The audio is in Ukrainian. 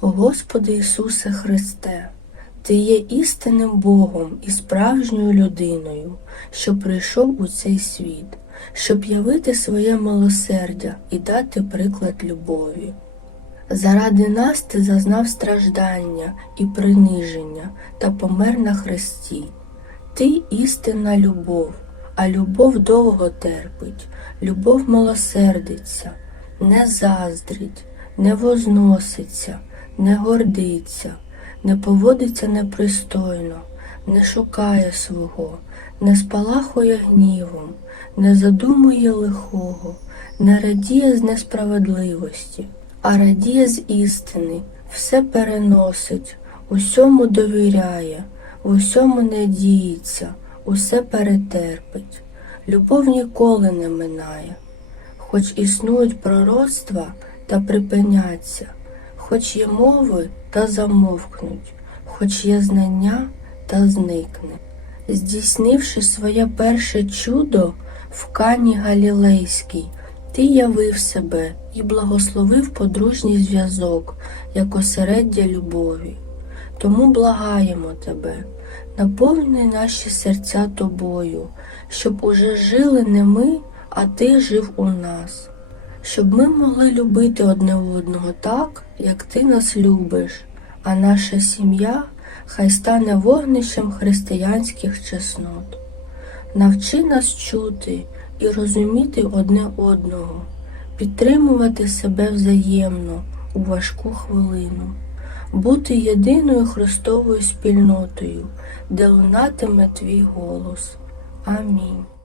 Господи Ісусе Христе, Ти є істинним Богом і справжньою людиною, що прийшов у цей світ, щоб явити своє милосердя і дати приклад любові. Заради нас ти зазнав страждання і приниження та помер на хресті. Ти істинна любов, а любов довго терпить, любов милосердиться, не заздрить, не возноситься, не гордиться, не поводиться непристойно, не шукає свого, не спалахує гнівом, не задумує лихого, не радіє з несправедливості, а радіє з істини, все переносить, усьому довіряє, в усьому надіється, усе перетерпить. Любов ніколи не минає, хоч існують пророцтва та припиняться, хоч є мови та замовкнуть, хоч є знання та зникне. Здійснивши своє перше чудо в Кані Галілейській, ти явив себе і благословив подружній зв'язок як осереддя любові. Тому благаємо тебе, наповни наші серця тобою, щоб уже жили не ми, а ти жив у нас, щоб ми могли любити одне одного так, як ти нас любиш, а наша сім'я хай стане вогнищем християнських чеснот. Навчи нас чути і розуміти одне одного, підтримувати себе взаємно у важку хвилину, бути єдиною Христовою спільнотою, де лунатиме твій голос. Амінь.